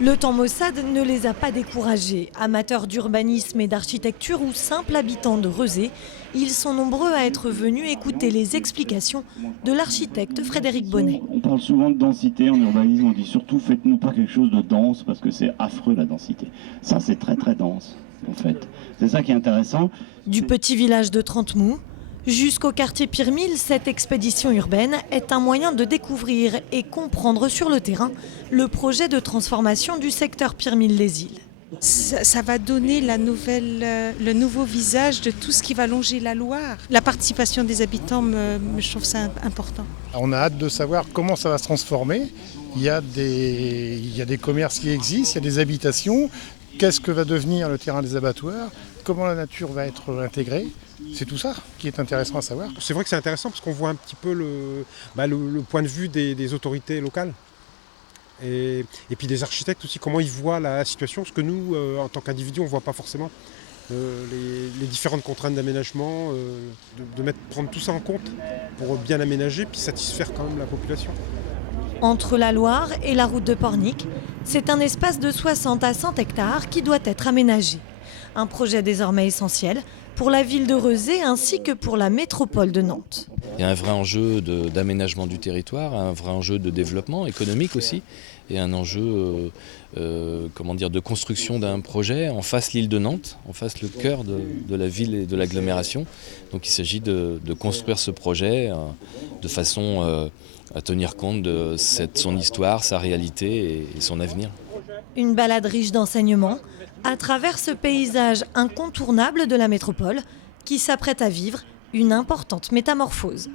Le temps maussade ne les a pas découragés. Amateurs d'urbanisme et d'architecture ou simples habitants de Rezé, ils sont nombreux à être venus écouter les explications de l'architecte Frédéric Bonnet. On parle souvent de densité en urbanisme, on dit surtout faites-nous pas quelque chose de dense parce que c'est affreux la densité. Ça c'est très très dense en fait. C'est ça qui est intéressant. Du petit village de Trentemous jusqu'au quartier Pirmil, cette expédition urbaine est un moyen de découvrir et comprendre sur le terrain le projet de transformation du secteur Pirmil-les-Îles. Ça va donner le nouveau visage de tout ce qui va longer la Loire. La participation des habitants, je trouve ça important. On a hâte de savoir comment ça va se transformer. Il y a des commerces qui existent, il y a des habitations. Qu'est-ce que va devenir le terrain des abattoirs? Comment la nature va être intégrée? C'est tout ça qui est intéressant à savoir. C'est vrai que c'est intéressant parce qu'on voit un petit peu le point de vue des autorités locales. Et puis des architectes aussi, comment ils voient la situation, parce que nous, en tant qu'individus, on ne voit pas forcément les différentes contraintes d'aménagement, prendre tout ça en compte pour bien aménager, puis satisfaire quand même la population. Entre la Loire et la route de Pornic, c'est un espace de 60 à 100 hectares qui doit être aménagé. Un projet désormais essentiel pour la ville de Rezé ainsi que pour la métropole de Nantes. Il y a un vrai enjeu d'aménagement du territoire, un vrai enjeu de développement économique aussi, et un enjeu de construction d'un projet en face l'île de Nantes, en face le cœur de la ville et de l'agglomération. Donc il s'agit de construire ce projet de façon à tenir compte de son histoire, sa réalité et son avenir. Une balade riche d'enseignements à travers ce paysage incontournable de la métropole qui s'apprête à vivre une importante métamorphose.